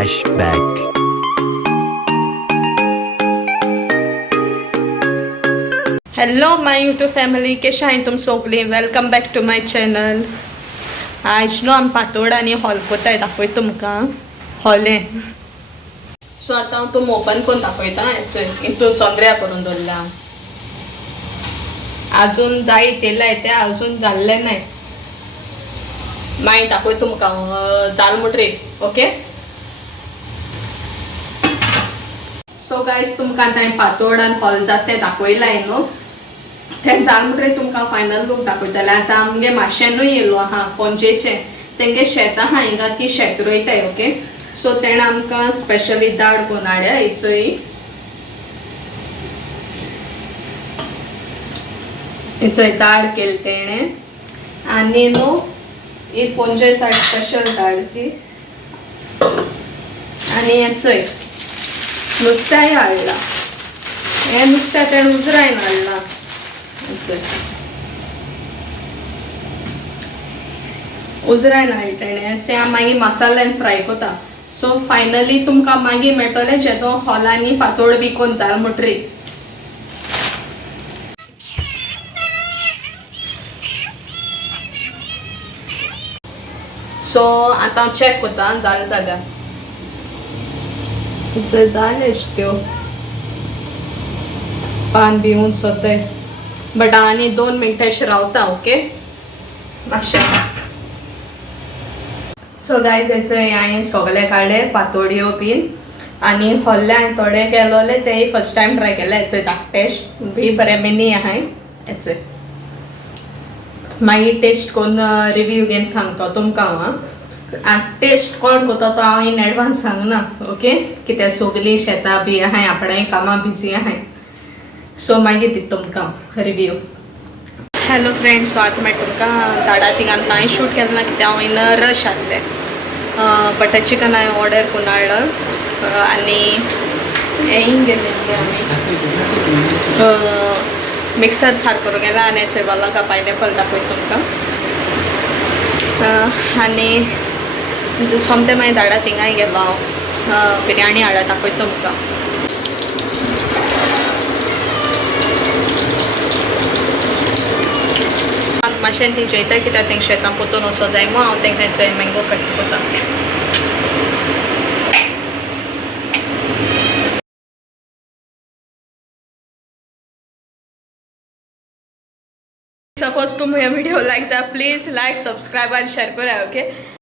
Flashback. Hello my YouTube family, कशें आहाय तुम सगळीं? Welcome back to my channel. आज न्हू आमी पातोड आनी हॉल कोताय, दाखोय तुमकां हॉलें. सो आतां हांव तुम ओपन करून दाखयता. हितून चोंद्र्या करून दवरला. अजून जाय तेलाय ते अजून जाल्ले नाय. मागीर दाखोय तुमकां जाल मुटरी. ओके. सो गायज तुमकां आतां हांवें पातोड आनी हॉल जाता तें दाखयलाय न्हू. तें जाल मुटरी तुमकां फायनल लूक दाखयतलें. आतां आमगे माशेंनूय येयलो आहा पणजेचें. तेंगे शेत आहा हिंगा, ती शेत रोयताय. ओके. सो तेणें आमकां स्पेशली दाड करून हाडया हिचोय. हिचोय दाड केली तेणें आनी न्हू ही पणजे सायड स्पेशल दाड ती. आनी हेचोय नुस्त्याय हाडला. हें नुस्तें तेणें उजरायन हाडलां. उजरायन हाडलें तेणें. तें मागीर मसाल्यान फ्राय कोता. सो फायनली तुमकां मागीर मेळटलें जेदो हॉलांनी पातोड बी कोन्न जाल मुटरी. सो आतां हांव चॅक कोता जाल जाल्यार. जाले त्यो पान भिवून सोताय. बट आनी 2 मिनटां अशें रावता. ओके मातशें. सो गायज हेचो हांवें सगळे काडले पातोड्यो बीन आनी हॉल्ले हांवें थोडे केलोले तेय फर्स्ट टायम ट्राय केले. हेचो धाकटेश बी बरे मिनी आहाय. हेचो मागीर टेस्ट करून रिव्यू घेवन सांगता तुमकां हांव. टेस्ट कोण कोता तो हांव इन एडवान्स सांगना. ओके. कित्याक सगलीं शेतां बी आहाय, आपणें कामां बिजी आहाय. सो मागीर दिता तुमकां रिव्यू. हॅलो फ्रेंड्स, सो आतां मागीर तुमकां धाडा थिंगां हांवें शूट केलें ना कित्याक हांव इन रश आहलें. बटर चिकन हांवें ऑर्डर करून हाडलं आनी हें गेलें आमी मिक्सर सारको करूंक गेला आनी हेचो वालाका पायनएपल दाखय तुमकां. आनी सोमतें मागीर धाडा थिंगाय गेलो हांव बिरयानी हाडा दाखय तुमकां. मातशें ती जेयता कित्याक तेंक शेतां पोतून वचो जाय मू. हांव तेंकां थंय मँगो कट कोता. सपोज तुम्ही हे व्हिडिओ लायक जाय प्लीज लायक, सबस्क्राईब आणि शेअर करा. ओके.